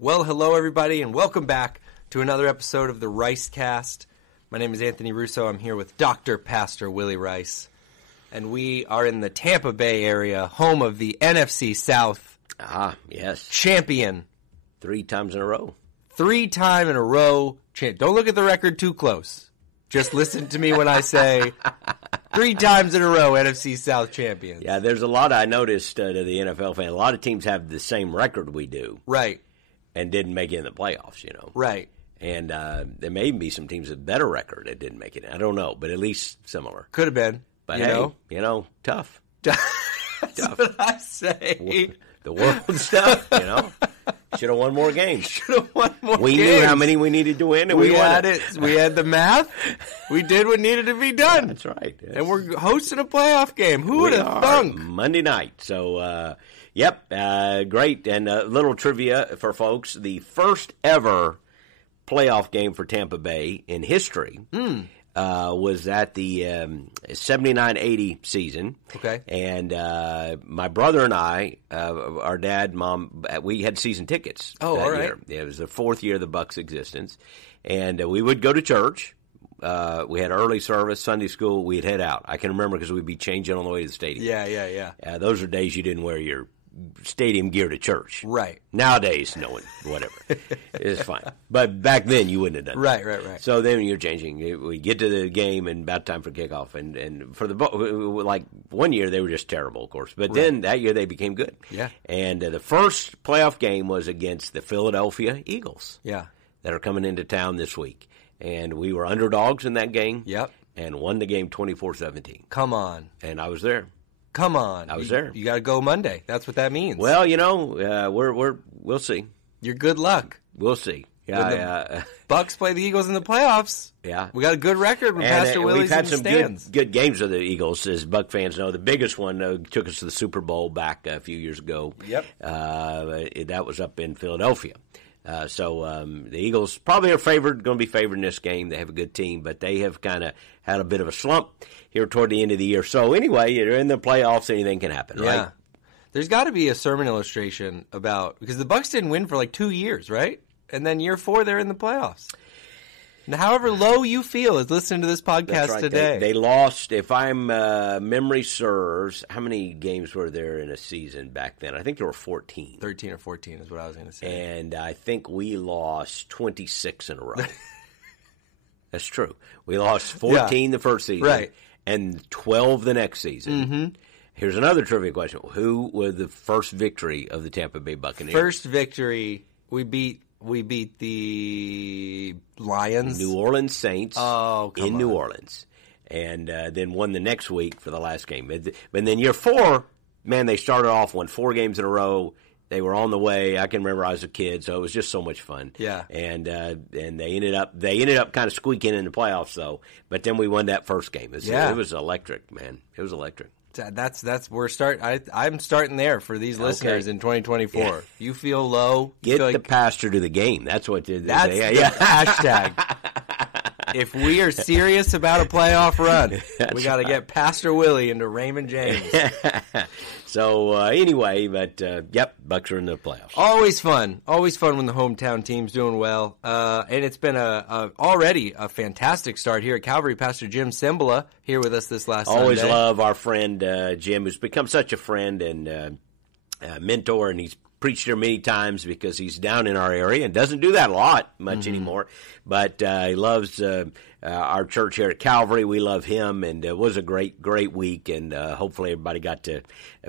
Well, hello, everybody, and welcome back to another episode of the Ricecast. My name is Anthony Russo. I'm here with Dr. Pastor Willie Rice, and we are in the Tampa Bay area, home of the NFC South. Yes. Champion. 3 times in a row. 3-time in a row. Don't look at the record too close. Just listen to me when I say 3 times in a row NFC South champions. Yeah, there's a lot I noticed to the NFL fan. A lot of teams have the same record we do. Right. And didn't make it in the playoffs, you know. Right. And there may even be some teams with a better record that didn't make it in. I don't know, but at least similar. Could have been. But tough. That's tough. what I say. The world stuff, you know. Should have won more games. We games. knew how many we needed to win, and we had won it. We had the math. We did what needed to be done. That's right. Yes. And we're hosting a playoff game. Who would have thunk? Monday night. So, great. And a little trivia for folks. The first ever playoff game for Tampa Bay in history was at the 79-80 season. Okay. And my brother and I, our dad, mom, we had season tickets that all right. year. It was the 4th year of the Bucs' existence. And we would go to church. We had early service, Sunday school. We'd head out. I can remember because we'd be changing on the way to the stadium. Yeah. Those are days you didn't wear your stadium gear to church. Right. Nowadays, no one, whatever. It's fine. But back then, you wouldn't have done that. Right. So then you're changing. We get to the game and about time for kickoff. And for like one year, they were just terrible, of course. But then that year, they became good. Yeah. And the first playoff game was against the Philadelphia Eagles. Yeah. That are coming into town this week. And we were underdogs in that game. Yep. And won the game 24-17. Come on. And I was there. Come on. I was there. You got to go Monday. That's what that means. Well, we'll see. You're good luck. We'll see. Yeah. Bucks play the Eagles in the playoffs. Yeah. We got a good record with Pastor Willie's in the stands. We've had some good games of the Eagles, as Buck fans know. The biggest one took us to the Super Bowl back a few years ago. Yep. That was up in Philadelphia. The Eagles probably are going to be favored in this game. They have a good team, but they have kind of had a bit of a slump here toward the end of the year. So anyway, you're in the playoffs, anything can happen, right? Yeah. There's got to be a sermon illustration because the Bucks didn't win for like 2 years, right? And then year 4, they're in the playoffs. And however low you feel is listening to this podcast right. today. They lost, if I'm memory serves, how many games were there in a season back then? I think there were 14. 13 or 14 is what I was going to say. And I think we lost 26 in a row. That's true. We lost 14 the first season. Right. And 12 the next season. Mm-hmm. Here's another trivia question. Who was the first victory of the Tampa Bay Buccaneers? First victory, we beat the Lions. New Orleans Saints in New Orleans. And then won the next week for the last game. But then year 4, man, they started off, won 4 games in a row. They were on the way. I can remember I was a kid, so it was just so much fun. Yeah. And they ended up kind of squeaking in the playoffs, though. But then we won that first game. It was electric, man. It was electric. I'm starting there for these listeners in 2024. Yeah. You feel low. Get the pastor to the game. That's what they that's say. The hashtag. If we are serious about a playoff run, we got to get Pastor Willie into Raymond James. So anyway, but Bucks are in the playoffs. Always fun when the hometown team's doing well. And it's been already a fantastic start here at Calvary. Pastor Jim Cymbala here with us this last Always Sunday. Love our friend Jim, who's become such a friend and mentor, and he's preached here many times because he's down in our area and doesn't do that a lot much anymore. But he loves our church here at Calvary. We love him, and it was a great week, and hopefully everybody got to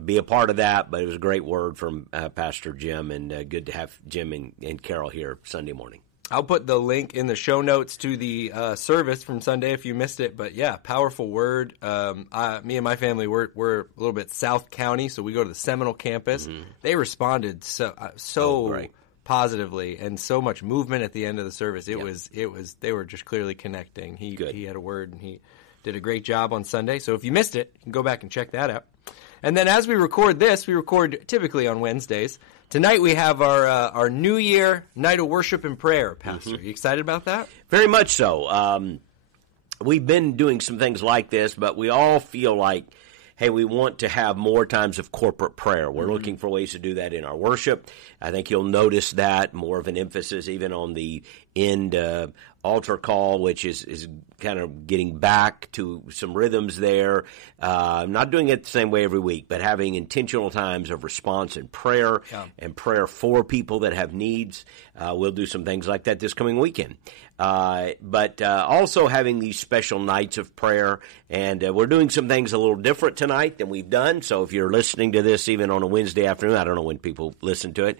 be a part of that. But it was a great word from Pastor Jim, and good to have Jim and Carol here Sunday morning. I'll put the link in the show notes to the service from Sunday if you missed it. But, yeah, powerful word. Me and my family, we're a little bit South County, so we go to the Seminole campus. Mm-hmm. They responded so positively and so much movement at the end of the service. It was they were just clearly connecting. He had a word, and he did a great job on Sunday. So if you missed it, you can go back and check that out. And then as we record this, we record typically on Wednesdays. Tonight we have our New Year night of worship and prayer, Pastor. Mm-hmm. You excited about that? Very much so. We've been doing some things like this, but we all feel like, hey, we want to have more times of corporate prayer. We're looking for ways to do that in our worship. I think you'll notice that more of an emphasis even on the end altar call, which is kind of getting back to some rhythms there. Not doing it the same way every week, but having intentional times of response and prayer and prayer for people that have needs. We'll do some things like that this coming weekend. But also having these special nights of prayer, and we're doing some things a little different tonight than we've done. So if you're listening to this even on a Wednesday afternoon, I don't know when people listen to it,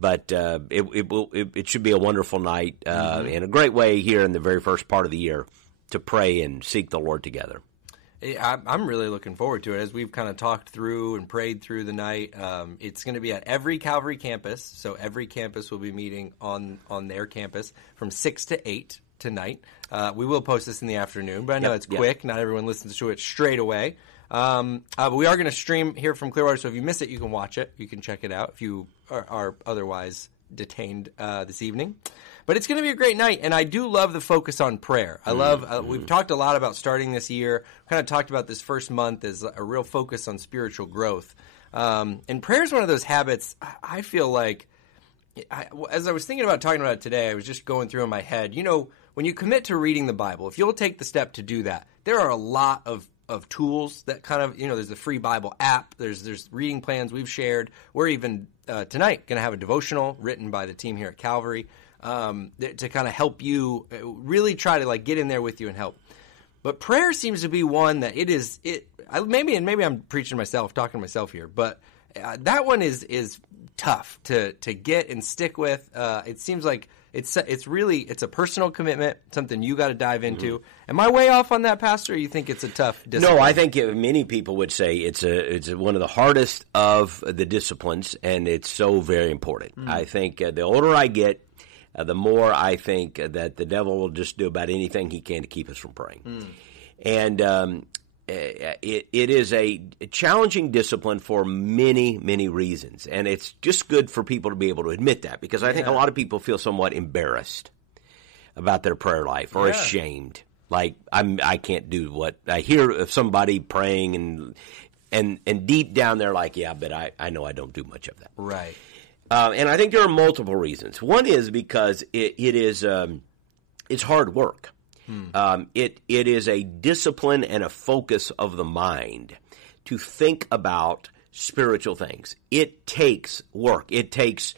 but it should be a wonderful night and a great way here in the very first part of the year to pray and seek the Lord together. I'm really looking forward to it. As we've kind of talked through and prayed through the night, it's going to be at every Calvary campus. So every campus will be meeting on their campus from 6 to 8 tonight. We will post this in the afternoon, but I know it's quick. Not everyone listens to it straight away. But we are going to stream here from Clearwater, so if you miss it, you can watch it. You can check it out if you are otherwise detained this evening. But it's going to be a great night, and I do love the focus on prayer. I love we've talked a lot about starting this year, kind of talked about this first month as a real focus on spiritual growth. And prayer is one of those habits I feel like, as I was thinking about talking about it today, I was just going through in my head, when you commit to reading the Bible, if you'll take the step to do that, there are a lot of tools that kind of, there's the free Bible app, there's reading plans we've shared. We're even tonight going to have a devotional written by the team here at Calvary to kind of help you really try to get in there with you and help. But prayer seems to be one that maybe I'm preaching to myself, talking to myself here, but that one is tough to get and stick with. It seems like it's a personal commitment, something you got to dive into. Am I way off on that, Pastor? Or you think it's a tough discipline? No, I think many people would say it's one of the hardest of the disciplines, and it's so very important. I think the older I get, the more I think that the devil will just do about anything he can to keep us from praying. And it is a challenging discipline for many, many reasons. And it's just good for people to be able to admit that, because I think a lot of people feel somewhat embarrassed about their prayer life or ashamed. Like, I can't do what I hear of somebody praying, and deep down they're like, but I know I don't do much of that. Right. And I think there are multiple reasons. One is because it's hard work. It is a discipline and a focus of the mind to think about spiritual things. It takes work. It takes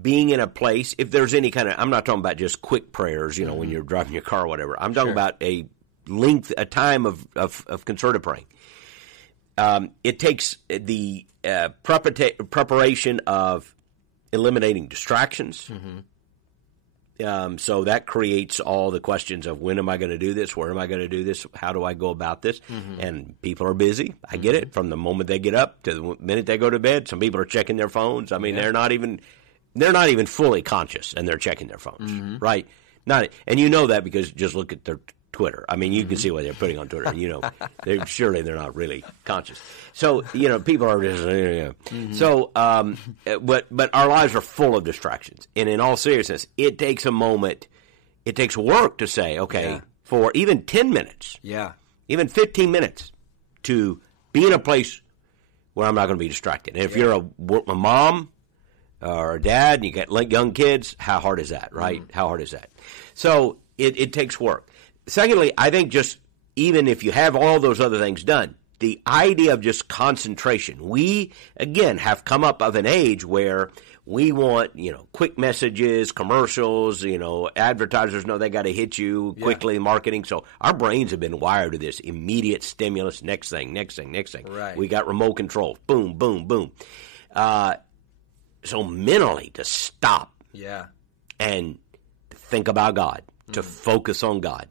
being in a place. If there's any kind of, I'm not talking about just quick prayers, when you're driving your car or whatever. I'm talking about a time of concerted praying. It takes the preparation of eliminating distractions. So that creates all the questions of, when am I going to do this? Where am I going to do this? How do I go about this? And people are busy. I get it. From the moment they get up to the minute they go to bed, some people are checking their phones. I mean, they're not even fully conscious, and they're checking their phones, right? And you know that because just look at their Twitter. I mean, you can see what they're putting on Twitter. Surely they're not really conscious. So, people are just, So, but our lives are full of distractions. And in all seriousness, it takes a moment, it takes work to say, okay, for even 10 minutes, even 15 minutes, to be in a place where I'm not going to be distracted. And if you're a mom or a dad and you got young kids, how hard is that, right? How hard is that? So it takes work. Secondly, I think just even if you have all those other things done, the idea of just concentration. We, again, have come up of an age where we want, quick messages, commercials, advertisers know they got to hit you quickly, marketing. So our brains have been wired to this immediate stimulus, next thing. Right. We got remote control, boom, boom, boom. So mentally to stop and think about God, to focus on God.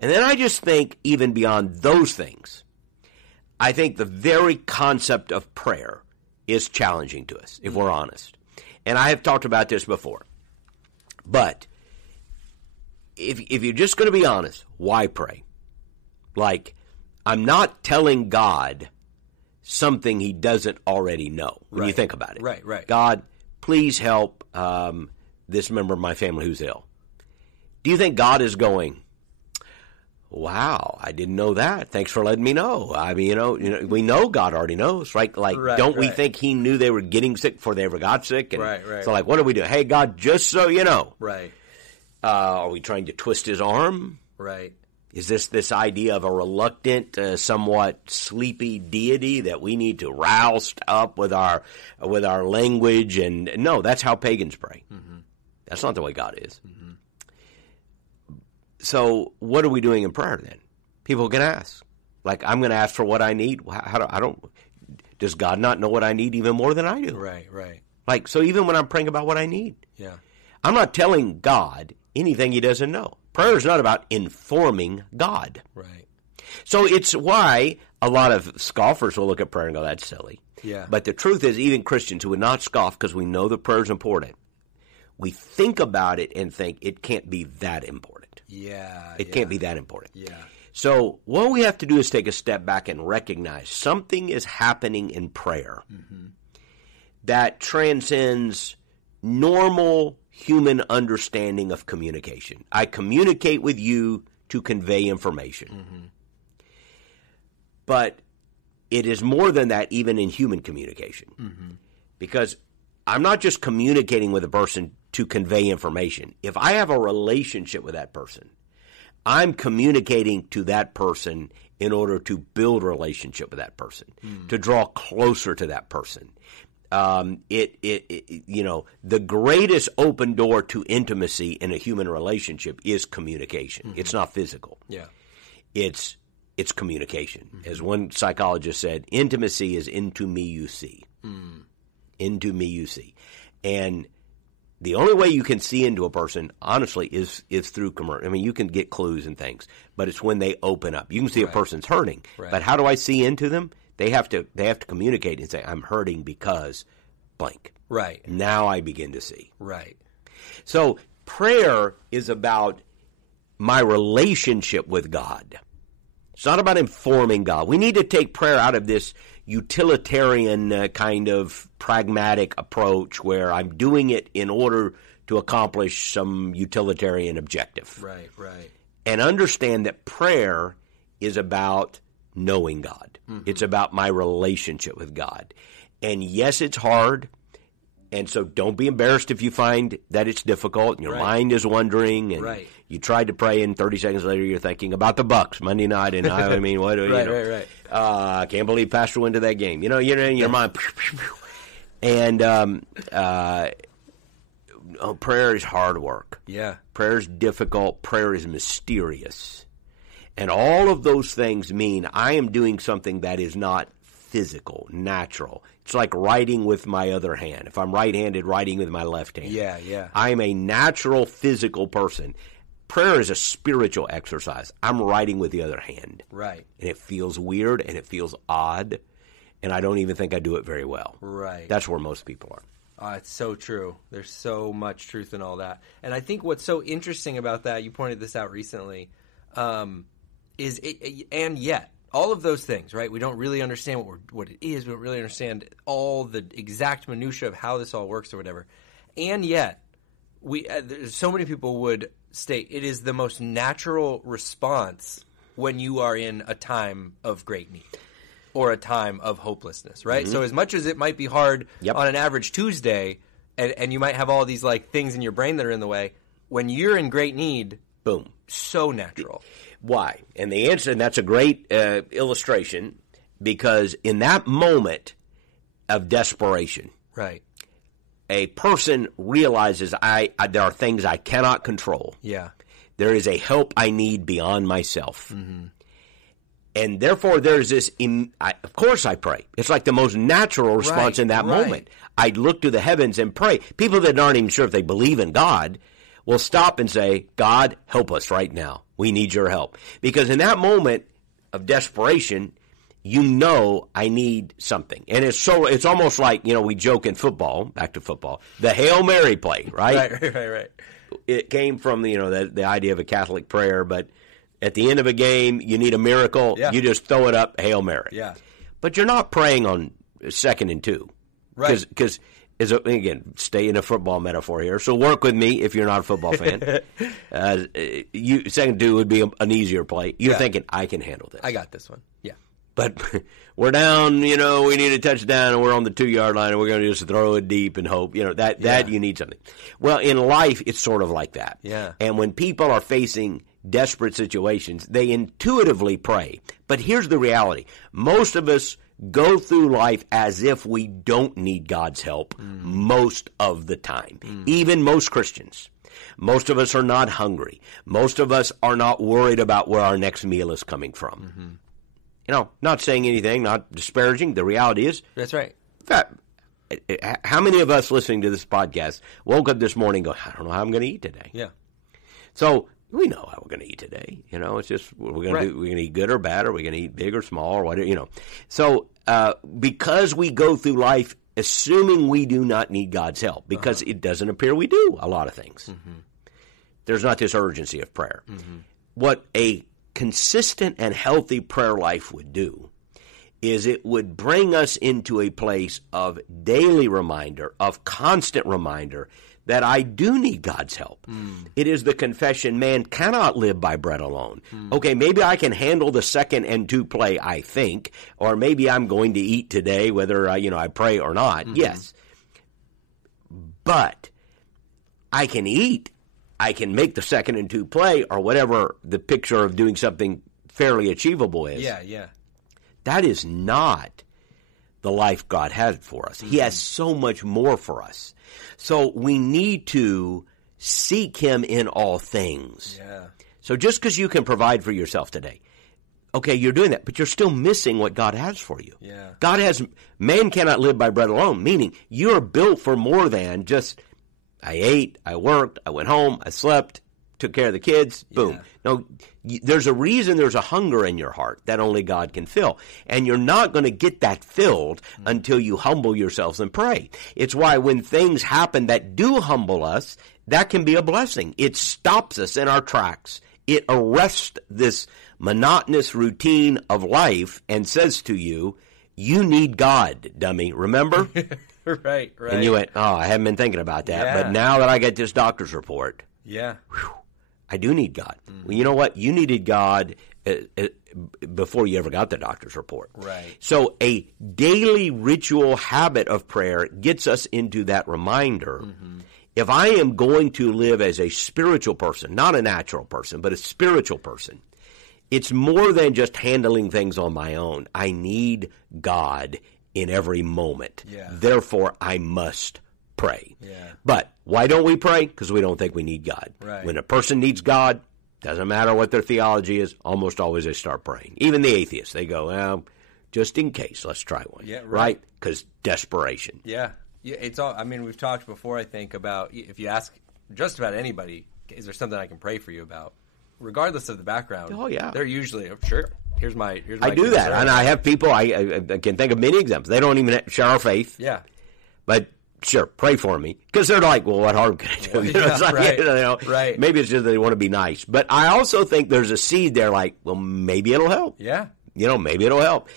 And then I just think, even beyond those things, I think the very concept of prayer is challenging to us, if we're honest. And I have talked about this before. But if you're just going to be honest, why pray? Like, I'm not telling God something he doesn't already know when you think about it. Right. God, please help this member of my family who's ill. Do you think God is going, wow, I didn't know that. Thanks for letting me know. I mean, we know God already knows, right? Like, don't we think he knew they were getting sick before they ever got sick? And right. So, like, what do we do? Hey, God, just so you know. Right. Are we trying to twist his arm? Right. Is this idea of a reluctant, somewhat sleepy deity that we need to rouse up with our language? And no, that's how pagans pray. Mm-hmm. That's not the way God is. Mm-hmm. So what are we doing in prayer then? People can ask. Like, I'm going to ask for what I need. Does God not know what I need even more than I do? Right. Like, so even when I'm praying about what I need, I'm not telling God anything he doesn't know. Prayer is not about informing God. Right. So it's why a lot of scoffers will look at prayer and go, that's silly. Yeah. But the truth is, even Christians who would not scoff because we know the prayer is important, we think about it and think it can't be that important. Yeah. It can't be that important. Yeah. So what we have to do is take a step back and recognize something is happening in prayer that transcends normal human understanding of communication. I communicate with you to convey information. But it is more than that even in human communication. Because I'm not just communicating with a person to convey information. If I have a relationship with that person, I'm communicating to that person in order to build a relationship with that person, to draw closer to that person. The greatest open door to intimacy in a human relationship is communication. It's not physical. Yeah. It's communication. As one psychologist said, intimacy is into me you see. Into me you see. And the only way you can see into a person, honestly, is through commercial. I mean, you can get clues and things, but it's when they open up. You can see a person's hurting, but how do I see into them? They have to communicate and say, I'm hurting because blank. Right. Now I begin to see. Right. So prayer is about my relationship with God. It's not about informing God. We need to take prayer out of this utilitarian kind of pragmatic approach where I'm doing it in order to accomplish some utilitarian objective. Right. And understand that prayer is about knowing God. It's about my relationship with God. And yes, it's hard. And so don't be embarrassed if you find that it's difficult and your mind is wondering and you tried to pray and 30 seconds later you're thinking about the Bucks Monday night and I mean, what do you know? Right. I can't believe Pastor went to that game. You're in your mind. And prayer is hard work. Yeah. Prayer is difficult. Prayer is mysterious. And all of those things mean I am doing something that is not physical, natural. It's like writing with my other hand. If I'm right-handed, writing with my left hand. Yeah. I am a natural, physical person. Prayer is a spiritual exercise. I'm writing with the other hand. Right. And it feels weird and it feels odd, and I don't even think I do it very well. Right. That's where most people are. It's so true. There's so much truth in all that. And I think what's so interesting about that, you pointed this out recently, is it, and yet, all of those things, right? We don't really understand what it is. We don't really understand all the exact minutia of how this all works or whatever. And yet, so many people would state it is the most natural response when you are in a time of great need or a time of hopelessness, right? So as much as it might be hard on an average Tuesday, and you might have all these like things in your brain that are in the way, when you're in great need, boom, so natural. Why? And the answer, and that's a great illustration, because in that moment of desperation, right, a person realizes there are things I cannot control. Yeah. There is a help I need beyond myself. And therefore, there's this, of course I pray. It's like the most natural response in that moment. I look to the heavens and pray. People that aren't even sure if they believe in God will stop and say, God, help us right now. We need your help. Because in that moment of desperation, you know I need something. And it's almost like, we joke in football, back to football, the Hail Mary play, right? Right. It came from, the idea of a Catholic prayer, but at the end of a game, you need a miracle, you just throw it up, Hail Mary. Yeah. But you're not praying on 2nd and 2. Right. Because again, stay in a football metaphor here. So work with me if you're not a football fan. Second two would be an easier play. You're thinking, I can handle this. I got this one. Yeah. But we're down, we need a touchdown, and we're on the 2-yard line, and we're going to just throw it deep and hope. That you need something. Well, in life, it's sort of like that. Yeah. And when people are facing desperate situations, they intuitively pray. But here's the reality. Most of us go through life as if we don't need God's help most of the time. Even most Christians. Most of us are not hungry. Most of us are not worried about where our next meal is coming from. Not saying anything, not disparaging. The reality is, that's right. In fact, how many of us listening to this podcast woke up this morning and go, I don't know how I'm going to eat today? Yeah. So we know how we're going to eat today. It's just we're going to eat good or bad, or we're going to eat big or small, or whatever. So because we go through life assuming we do not need God's help, because it doesn't appear we do a lot of things. There's not this urgency of prayer. What a consistent and healthy prayer life would do is it would bring us into a place of daily reminder, of constant reminder that I do need God's help. It is the confession, man cannot live by bread alone. Okay, maybe I can handle the 2nd and 2 play, I think, or maybe I'm going to eat today, whether I pray or not. Yes. But I can eat. I can make the 2nd and 2 play, or whatever the picture of doing something fairly achievable is. Yeah. That is not the life God has for us. He has so much more for us. So we need to seek Him in all things. Yeah. So just because you can provide for yourself today, okay, you're doing that, but you're still missing what God has for you. Yeah. Man cannot live by bread alone, meaning you are built for more than just, I ate, I worked, I went home, I slept, took care of the kids, boom. Yeah. No, there's a reason there's a hunger in your heart that only God can fill. And you're not going to get that filled until you humble yourselves and pray. It's why when things happen that do humble us, that can be a blessing. It stops us in our tracks. It arrests this monotonous routine of life and says to you, you need God, dummy. Remember? Right. And you went, I haven't been thinking about that. But now that I get this doctor's report, I do need God. Well, you know what? You needed God before you ever got the doctor's report. Right. So a daily ritual habit of prayer gets us into that reminder. If I am going to live as a spiritual person, not a natural person, but a spiritual person, it's more than just handling things on my own. I need God in every moment. Yeah. Therefore, I must pray. Yeah. But why don't we pray? Because we don't think we need God. Right. When a person needs God, doesn't matter what their theology is, almost always they start praying. Even the atheists, they go, well, just in case, let's try one. Yeah, right? Because desperation. Yeah. It's all. I mean, we've talked before, I think, about if you ask just about anybody, is there something I can pray for you about? Regardless of the background. Oh, yeah. They're usually, sure, here's my I do that. And I have people, I can think of many examples. They don't even share our faith. Yeah. But sure, pray for me. Because they're like, well, what harm can I do? Right. Maybe it's just they want to be nice. But I also think there's a seed there like, well, maybe it'll help. Yeah. Maybe it'll help.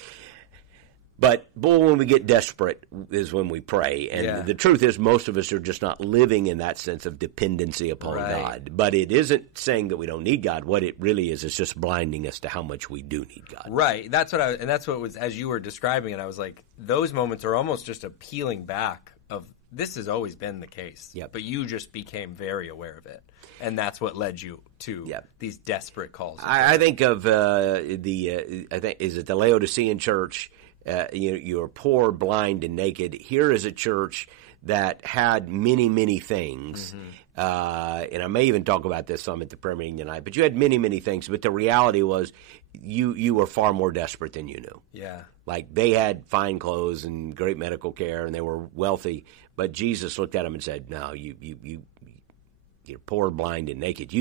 But, boy, when we get desperate is when we pray. And the truth is most of us are just not living in that sense of dependency upon God. But it isn't saying that we don't need God. What it really is just blinding us to how much we do need God. Right. That's what was, as you were describing it, I was like, those moments are almost just a peeling back of, this has always been the case. Yep. But you just became very aware of it. And that's what led you to these desperate calls. I think of I think, is it the Laodicean church? You're poor, blind, and naked. Here is a church that had many, many things. And I may even talk about this some at the prayer meeting tonight. But you had many, many things. But the reality was you were far more desperate than you knew. Yeah. Like they had fine clothes and great medical care, and they were wealthy. But Jesus looked at them and said, no, you're poor, blind, and naked.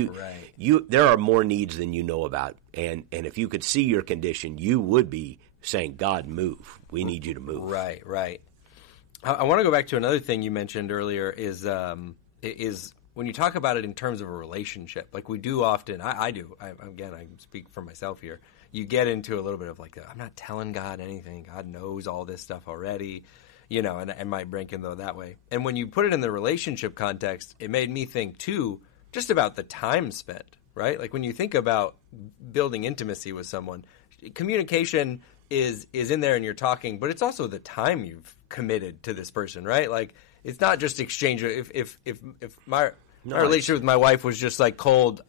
There are more needs than you know about. And if you could see your condition, you would be saying, God, move. We need you to move. Right. I want to go back to another thing you mentioned earlier is when you talk about it in terms of a relationship, like we do often, I do. I speak for myself here. You get into a little bit of like, I'm not telling God anything. God knows all this stuff already. and might break in though that way. And when you put it in the relationship context, it made me think too, just about the time spent, right? Like when you think about building intimacy with someone, communication is in there and you're talking, but it's also the time you've committed to this person, right? Like it's not just exchange. If my relationship with my wife was just like cold,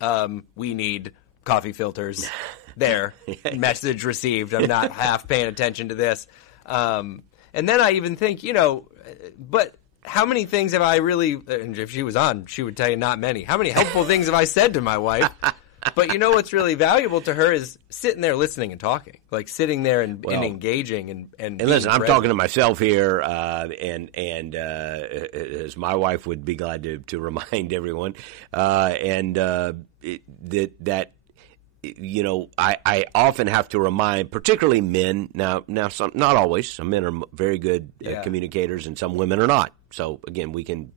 we need coffee filters. There, message received. I'm not half paying attention to this. And then I even think, but how many things have I really, and if she was on, she would tell you not many. How many helpful things have I said to my wife? But what's really valuable to her is sitting there listening and talking, like sitting there and engaging and listen, I'm talking to myself here, and as my wife would be glad to remind everyone, I often have to remind, particularly men. Now, some, not always. Some men are very good communicators, and some women are not. So again, we can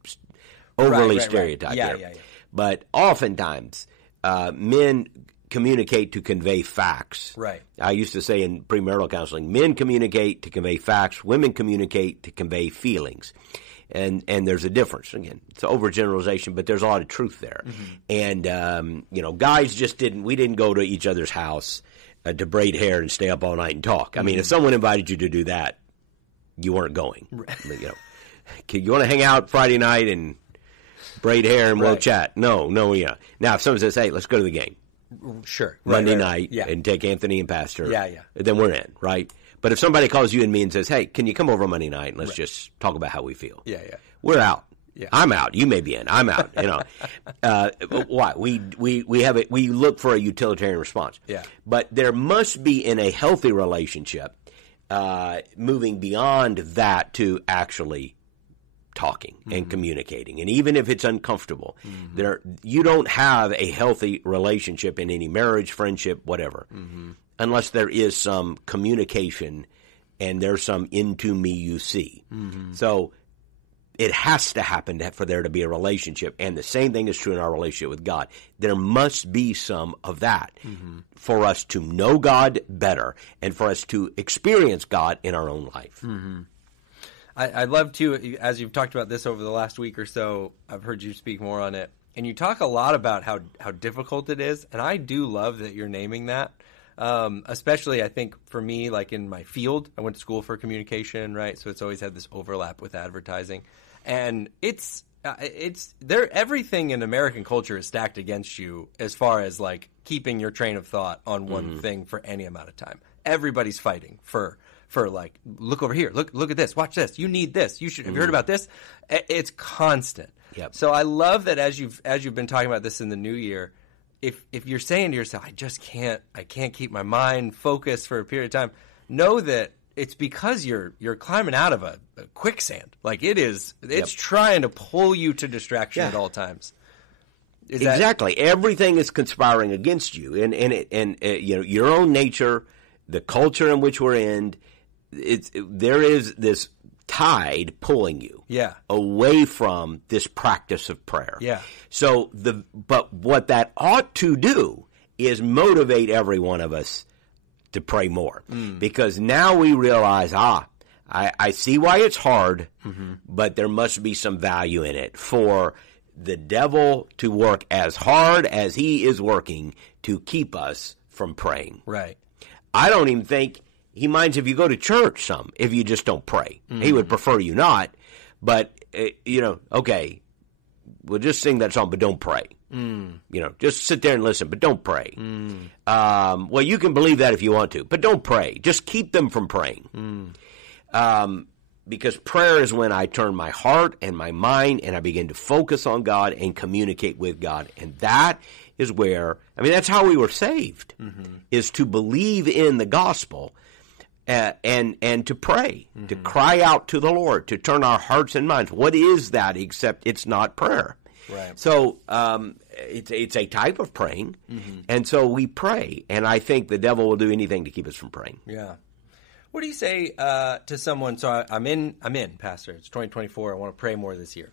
overly stereotype there. Yeah. But oftentimes, men communicate to convey facts. Right. I used to say in premarital counseling, men communicate to convey facts. Women communicate to convey feelings. And there's a difference. Again, it's an overgeneralization, but there's a lot of truth there. Mm-hmm. And, guys we didn't go to each other's house to braid hair and stay up all night and talk. I mean, if someone invited you to do that, you weren't going. Right. You want to hang out Friday night and braid hair and we'll chat? No. Now, if someone says, hey, let's go to the game. Sure. Monday night and take Anthony and Pastor. Yeah. Then we're in, right? But if somebody calls you and me and says, hey, can you come over Monday night and let's just talk about how we feel? Yeah. We're out. Yeah. I'm out. You may be in. I'm out. Why? We look for a utilitarian response. Yeah. But there must be, in a healthy relationship, moving beyond that to actually talking and communicating. And even if it's uncomfortable, you don't have a healthy relationship in any marriage, friendship, whatever, unless there is some communication and there's some into me you see. So it has to happen for there to be a relationship. And the same thing is true in our relationship with God. There must be some of that for us to know God better and for us to experience God in our own life. I'd love to, as you've talked about this over the last week or so, I've heard you speak more on it. And you talk a lot about how difficult it is. And I do love that you're naming that. Especially, I think, for me, like in my field, I went to school for communication, right? So it's always had this overlap with advertising. And everything in American culture is stacked against you as far as like keeping your train of thought on one thing for any amount of time. Everybody's fighting for like, look over here, look at this, watch this, you need this, have you heard about this? It's constant. Yep. So I love that as you've been talking about this in the new year, if you're saying to yourself, I can't keep my mind focused for a period of time, know that it's because you're climbing out of a quicksand. Like it's trying to pull you to distraction at all times. Exactly. Everything is conspiring against you, and your own nature, the culture in which we're in. There is this tide pulling you away from this practice of prayer. Yeah. So but what that ought to do is motivate every one of us to pray more, because now we realize, I see why it's hard, but there must be some value in it for the devil to work as hard as he is working to keep us from praying. Right. I don't even think he minds if you go to church some, if you just don't pray. He would prefer you not, but, okay, we'll just sing that song, but don't pray. Just sit there and listen, but don't pray. Well, you can believe that if you want to, but don't pray. Just keep them from praying. Because prayer is when I turn my heart and my mind and I begin to focus on God and communicate with God. And that is where, that's how we were saved, is to believe in the gospel and to pray, to cry out to the Lord, to turn our hearts and minds. What is that except it's not prayer? Right. So it's a type of praying, and so we pray. And I think the devil will do anything to keep us from praying. Yeah. What do you say to someone? So I'm in, Pastor. It's 2024. I want to pray more this year.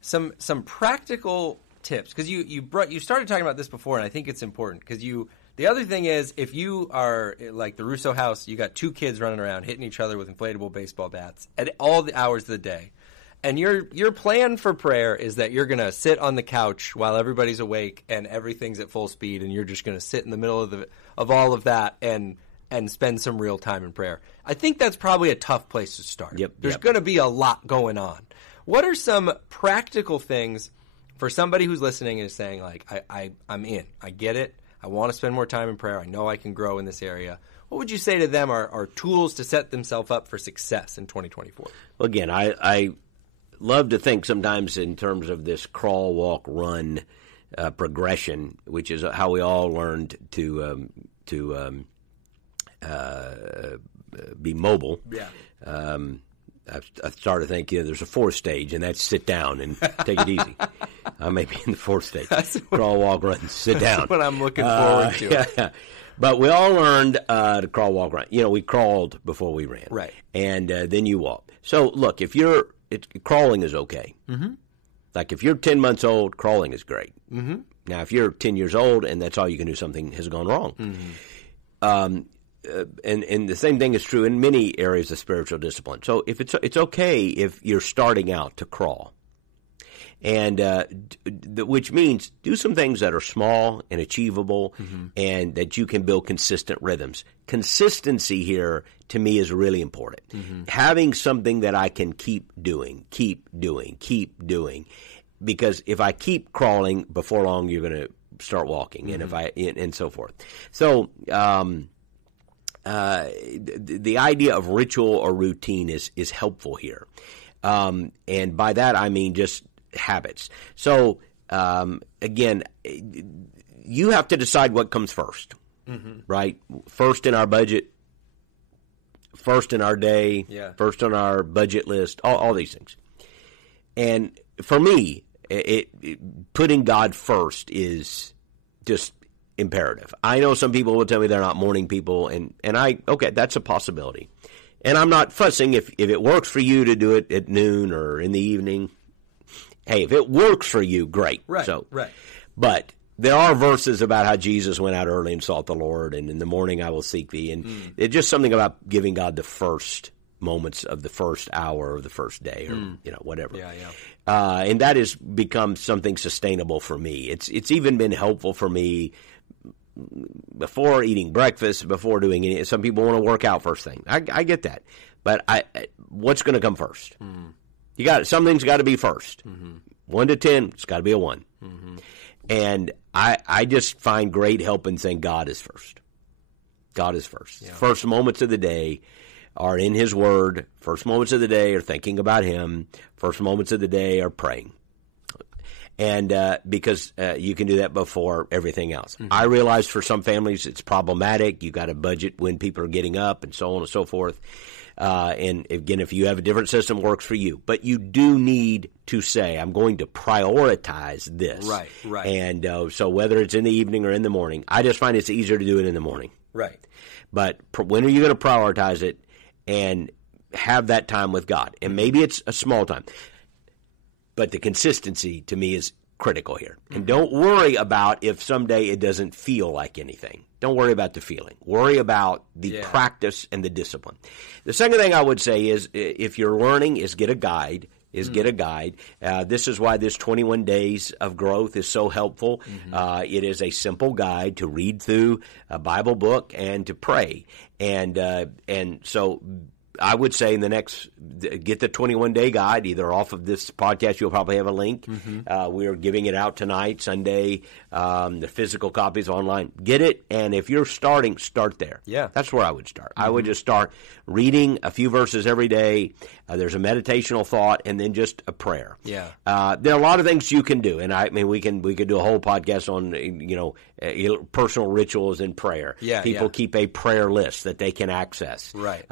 Some practical tips, because you started talking about this before, and I think it's important because you The other thing is, if you are like the Russo house, you got 2 kids running around hitting each other with inflatable baseball bats at all the hours of the day. And your plan for prayer is that you're going to sit on the couch while everybody's awake and everything's at full speed, and you're just going to sit in the middle of all of that and spend some real time in prayer. I think that's probably a tough place to start. There's going to be a lot going on. What are some practical things for somebody who's listening and is saying, like, I'm in. I get it. I want to spend more time in prayer. I know I can grow in this area. What would you say to them are tools to set themselves up for success in 2024? Well, again, I love to think sometimes in terms of this crawl, walk, run progression, which is how we all learned to be mobile. Yeah. I've started to think there's a 4th stage, and that's sit down and take it easy. I may be in the 4th stage. Crawl, walk, run, sit down. That's what I'm looking forward to. Yeah. But we all learned to crawl, walk, run. We crawled before we ran. Right. And then you walk. So, look, crawling is okay. Mm-hmm. Like if you're 10 months old, crawling is great. Mm-hmm. Now, if you're 10 years old and that's all you can do, something has gone wrong. Mm-hmm. And the same thing is true in many areas of spiritual discipline. So if it's okay if you're starting out to crawl, and which means do some things that are small and achievable, and that you can build consistent rhythms. Consistency here to me is really important. Mm-hmm. Having something that I can keep doing, because if I keep crawling, before long you're going to start walking, and so forth. So. The idea of ritual or routine is helpful here. And by that I mean just habits. So, again, you have to decide what comes first, right? First in our budget, first in our day, first on our budget list, all these things. And for me, putting God first is just imperative. I know some people will tell me they're not morning people, and okay, that's a possibility. And I'm not fussing if it works for you to do it at noon or in the evening. Hey, if it works for you, great. Right. But there are verses about how Jesus went out early and sought the Lord, and in the morning I will seek thee. And it's just something about giving God the first moments of the first hour of the first day, or whatever. And that has become something sustainable for me. It's even been helpful for me before eating breakfast, before doing any. Some people want to work out first thing. I get that, but what's going to come first? Something's got to be first. 1 to 10, it's got to be a 1. And I just find great help in saying God is first. God is first. Yeah. First moments of the day are in His Word. First moments of the day are thinking about Him. First moments of the day are praying. And because you can do that before everything else. I realize for some families it's problematic. You got to budget when people are getting up and so on and so forth. And again, if you have a different system, works for you. But you do need to say, I'm going to prioritize this. Right. And so whether it's in the evening or in the morning, I just find it's easier to do it in the morning. Right. But when are you going to prioritize it and have that time with God? And maybe it's a small time. But the consistency, to me, is critical here. And don't worry about if someday it doesn't feel like anything. Don't worry about the feeling. Worry about the practice and the discipline. The second thing I would say is, if you're learning, is get a guide. This is why this 21 days of growth is so helpful. It is a simple guide to read through a Bible book and to pray. And so I would say get the 21-day guide, either off of this podcast. You'll probably have a link. We are giving it out tonight, Sunday. The physical copies online. Get it, and if you're starting, start there. Yeah. That's where I would start. I would just start reading a few verses every day. There's a meditational thought, and then just a prayer. Yeah. There are a lot of things you can do, and we could do a whole podcast on personal rituals in prayer. People keep a prayer list that they can access. Right.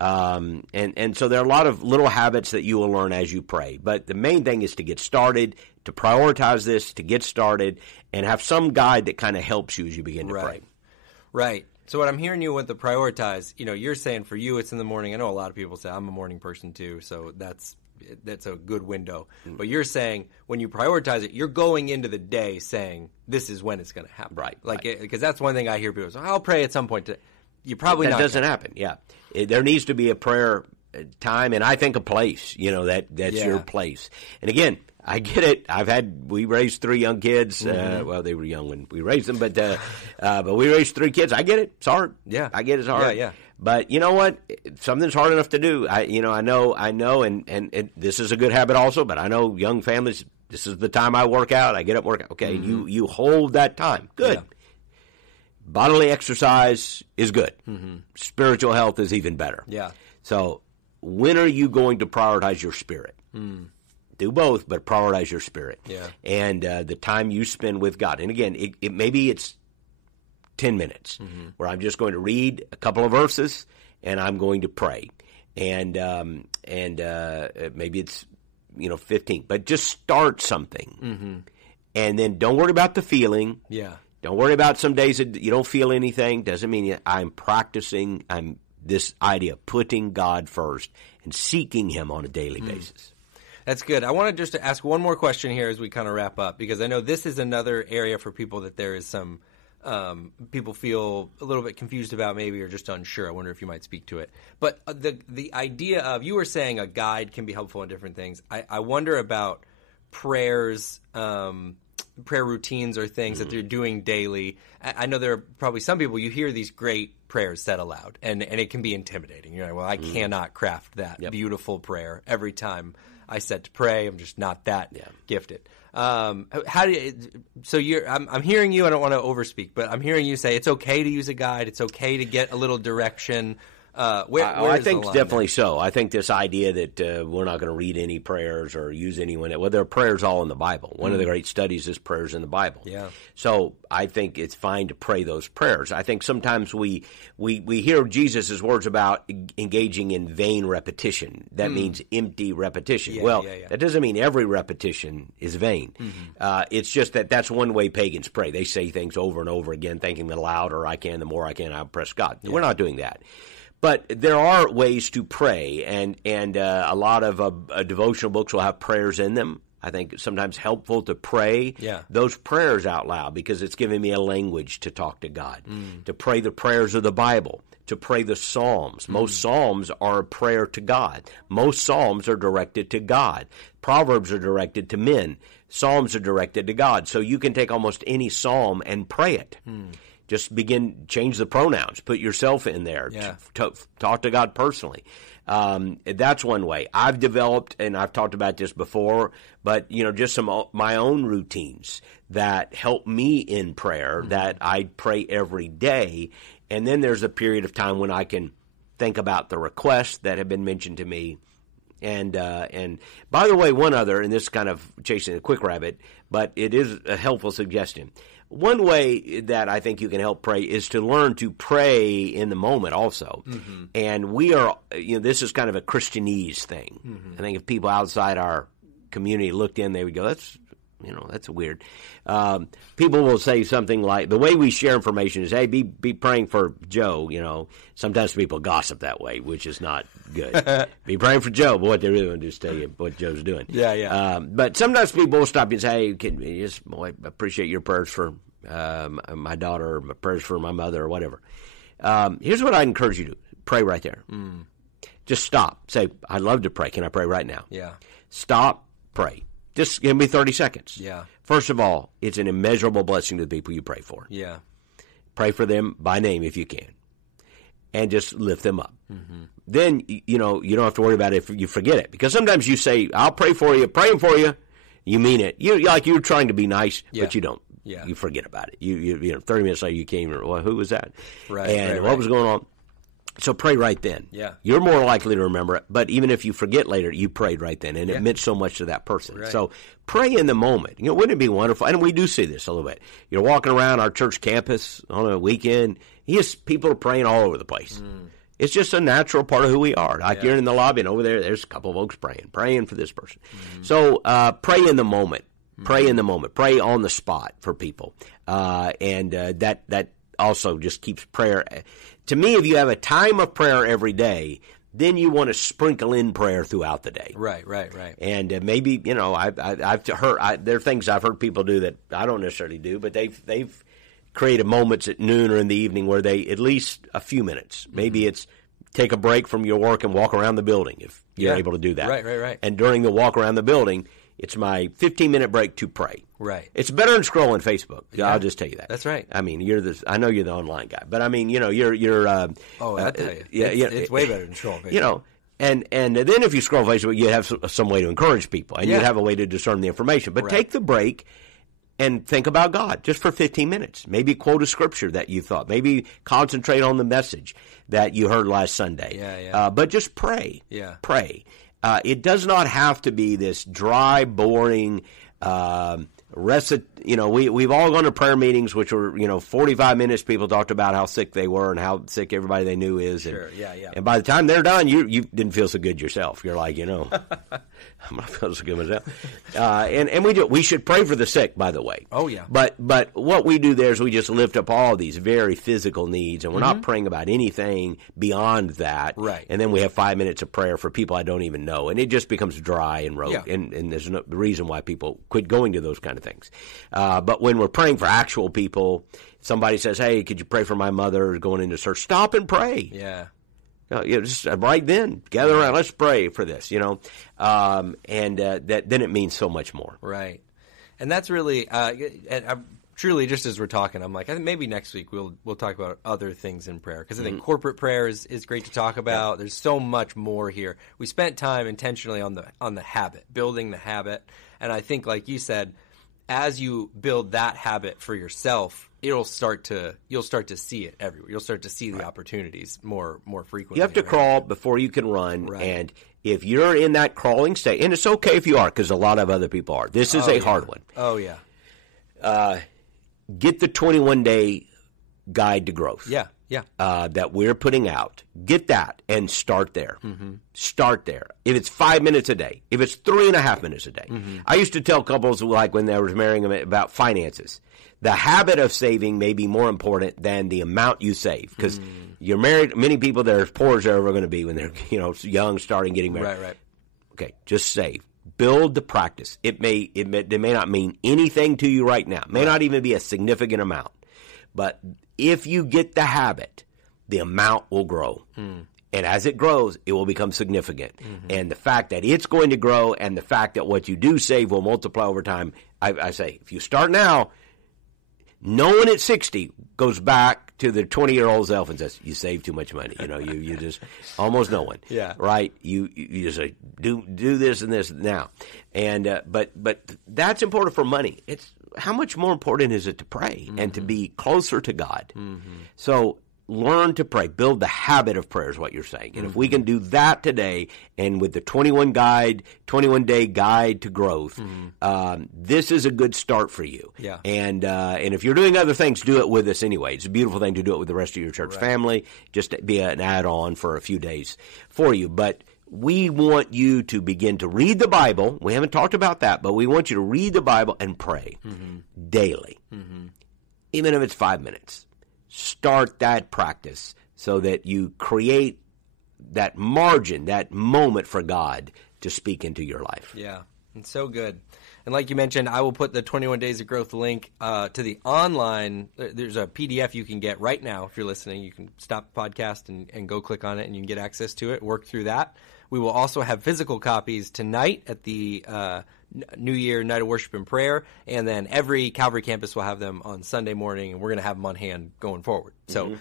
And so there are a lot of little habits that you will learn as you pray. But the main thing is to get started, to prioritize this, to get started, and have some guide that kind of helps you as you begin to pray. Right. So what I'm hearing you with the prioritize, you're saying for you it's in the morning. I know a lot of people say I'm a morning person too, so that's that's a good window. But you're saying when you prioritize it, you're going into the day saying this is when it's going to happen. Right. Like, because that's one thing I hear people say, I'll pray at some point today. You probably that not. That doesn't happen. Yeah. There needs to be a prayer time, and I think a place, that's your place. And again, I get it. We raised 3 young kids. Well, they were young when we raised them, but we raised 3 kids. I get it. It's hard. Yeah. I get it's hard. Yeah. But you know what? Something's hard enough to do. I know, and this is a good habit also, but I know young families, this is the time I work out. I get up, work out. Okay, you hold that time. Good. Yeah. Bodily exercise is good. Spiritual health is even better. Yeah. So when are you going to prioritize your spirit? Do both, but prioritize your spirit. Yeah. And the time you spend with God. And again, maybe it's 10 minutes where I'm just going to read a couple of verses and I'm going to pray. And maybe it's 15, but just start something. And then don't worry about the feeling. Yeah. Don't worry about some days that you don't feel anything. Doesn't mean I'm practicing. This idea of putting God first and seeking Him on a daily basis. That's good. I wanted just to ask one more question here as we kind of wrap up, because I know this is another area for people that there is some people feel a little bit confused about, maybe, or just unsure. I wonder if you might speak to it. But the idea of, you were saying a guide can be helpful in different things. I wonder about prayers, prayer routines or things that they're doing daily. I know there are probably some people, you hear these great prayers said aloud, and it can be intimidating. You're like, well, I cannot craft that beautiful prayer every time I said to pray. I'm just not that gifted. How do you, so I'm hearing you, I don't want to overspeak, but I'm hearing you say it's okay to use a guide. It's okay to get a little direction. I think definitely so. I think this idea that we're not going to read any prayers or use anyone. Well, there are prayers all in the Bible. One of the great studies is prayers in the Bible. Yeah. So I think it's fine to pray those prayers. I think sometimes we hear Jesus' words about engaging in vain repetition. That means empty repetition. That doesn't mean every repetition is vain. It's just that's one way pagans pray. They say things over and over again, thinking the louder I can, the more I can, I'll press God. Yeah. We're not doing that. But there are ways to pray, and a lot of devotional books will have prayers in them. I think it's sometimes helpful to pray those prayers out loud, because it's giving me a language to talk to God, to pray the prayers of the Bible, to pray the Psalms. Most Psalms are a prayer to God. Most Psalms are directed to God. Proverbs are directed to men. Psalms are directed to God. So you can take almost any Psalm and pray it. Just change the pronouns, put yourself in there, talk to God personally. That's one way. I've developed, and I've talked about this before, but just some my own routines that help me in prayer, that I pray every day. And then there's a period of time when I can think about the requests that have been mentioned to me. And by the way, one other, and this is kind of chasing a quick rabbit, but it is a helpful suggestion. One way that I think you can help pray is to learn to pray in the moment also. And we are, this is kind of a Christianese thing. I think if people outside our community looked in, they would go, that's weird. People will say something like, the way we share information is, hey, be praying for Joe. Sometimes people gossip that way, which is not good. Be praying for Joe, but what they're doing, just tell you what Joe's doing. But sometimes people will stop you and say, hey, I appreciate your prayers for my daughter, or my prayers for my mother, or whatever. Here's what I encourage you to do. Pray right there. Just stop. Say, I'd love to pray. Can I pray right now? Yeah. Stop, pray. Just give me 30 seconds. Yeah. First of all, it's an immeasurable blessing to the people you pray for. Yeah. Pray for them by name if you can, and just lift them up. Then, you don't have to worry about it if you forget it. Because sometimes you say, I'll pray for you, praying for you. You mean it. You're trying to be nice, but you don't. Yeah. You forget about it. You 30 minutes later you came, well, who was that? Right. And what was going on? So pray right then. Yeah. You're more likely to remember it, but even if you forget later, you prayed right then, and it meant so much to that person. Right. So pray in the moment. Wouldn't it be wonderful? And we do see this a little bit. You're walking around our church campus on a weekend, people are praying all over the place. It's just a natural part of who we are. Like you're in the lobby, and over there's a couple of folks praying for this person. So pray in the moment. Pray in the moment. Pray on the spot for people. And that also just keeps prayer. To me, if you have a time of prayer every day, then you want to sprinkle in prayer throughout the day. Right. And maybe, I've heard there are things I've heard people do that I don't necessarily do, but they've created moments at noon or in the evening where they at least a few minutes. Maybe it's take a break from your work and walk around the building if you're able to do that. Right. And during the walk around the building, it's my 15-minute break to pray. Right. It's better than scrolling Facebook. Yeah. I'll just tell you that. That's right. I mean, I know you're the online guy, but I mean, you're. I'll tell you. It's way better than scrolling Facebook. And then if you scroll Facebook, you have some way to encourage people, and you have a way to discern the information. But take the break and think about God just for 15 minutes. Maybe quote a scripture that you thought. Maybe concentrate on the message that you heard last Sunday. But just pray. Yeah. Pray. It does not have to be this dry, boring we've all gone to prayer meetings, which were 45 minutes. People talked about how sick they were and how sick everybody they knew is. Sure, And by the time they're done, you didn't feel so good yourself. You're like, I'm not feeling so good myself. And we should pray for the sick, by the way. Oh yeah. But what we do there is we just lift up all these very physical needs, and we're not praying about anything beyond that. Right. And then we have 5 minutes of prayer for people I don't even know, and it just becomes dry and rote. Yeah. And there's no reason why people quit going to those kind of things. But when we're praying for actual people, somebody says, "Hey, could you pray for my mother going into church?" Stop and pray. Yeah. Just right then, gather around. Let's pray for this. That then it means so much more. Right, and that's really truly just as we're talking. I'm like, I think maybe next week we'll talk about other things in prayer, because I think corporate prayer is great to talk about. There's so much more here. We spent time intentionally on the habit, building the habit, and I think, like you said, as you build that habit for yourself, you'll start to see it everywhere. You'll start to see the opportunities more frequently. You have to crawl before you can run, and if you're in that crawling state, and it's okay if you are, because a lot of other people are. This is a hard one. Oh yeah. Get the 21-day guide to growth. Yeah. That we're putting out. Get that and start there. Start there. If it's 5 minutes a day, if it's 3.5 minutes a day. I used to tell couples, like when I was marrying them, about finances. The habit of saving may be more important than the amount you save, because you're married. Many people, they're as poor as they're ever going to be when they're young, starting getting married. Right. Okay, just save. Build the practice. It may not mean anything to you right now. It may not even be a significant amount, but if you get the habit, the amount will grow. And as it grows, it will become significant. And the fact that it's going to grow, and the fact that what you do save will multiply over time, I say, if you start now, no one at 60 goes back to the 20-year-old self and says, "You saved too much money." You just, almost no one. Yeah. Right? You just say, do this and this now. And but that's important for money. It's how much more important is it to pray and to be closer to God? So learn to pray. Build the habit of prayer is what you're saying. And if we can do that today, and with the 21-day guide to growth, this is a good start for you. Yeah. And if you're doing other things, do it with us anyway. It's a beautiful thing to do it with the rest of your church family, just to be an add-on for a few days for you. But we want you to begin to read the Bible. We haven't talked about that, but we want you to read the Bible and pray daily, even if it's 5 minutes. Start that practice so that you create that margin, that moment for God to speak into your life. Yeah, it's so good. And like you mentioned, I will put the 21 Days of Growth link to the online. There's a PDF you can get right now if you're listening. You can stop the podcast and go click on it, and you can get access to it, work through that. We will also have physical copies tonight at the New Year Night of Worship and Prayer, and then every Calvary campus will have them on Sunday morning, and we're going to have them on hand going forward. So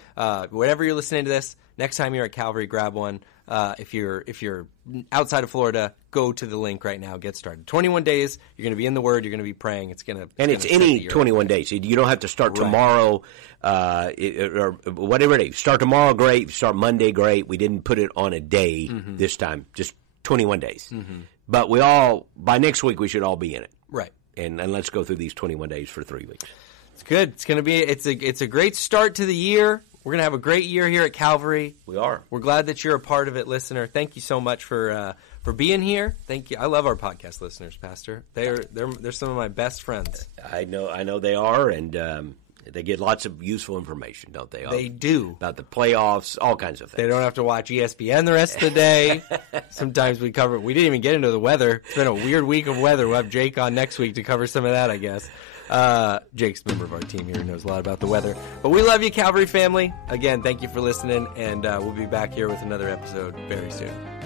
whenever you're listening to this, next time you're at Calvary, grab one. If you're outside of Florida, go to the link right now. Get started. 21 days. You're going to be in the Word. You're going to be praying. It's any 21 days. You don't have to start tomorrow or whatever day. Start tomorrow, great. Start Monday, great. We didn't put it on a day this time. Just 21 days. But by next week, we should all be in it. Right. And let's go through these 21 days for 3 weeks. It's good. It's going to be. It's a great start to the year. We're going to have a great year here at Calvary. We are. We're glad that you're a part of it, listener. Thank you so much for being here. Thank you. I love our podcast listeners, Pastor. They're some of my best friends. I know they are, and They get lots of useful information, don't they? They do. About the playoffs, all kinds of things. They don't have to watch ESPN the rest of the day. Sometimes we cover. We didn't even get into the weather. It's been a weird week of weather. We'll have Jake on next week to cover some of that, I guess. Jake's a member of our team here, knows a lot about the weather. But we love you, Calvary family. Again, thank you for listening, and we'll be back here with another episode very soon.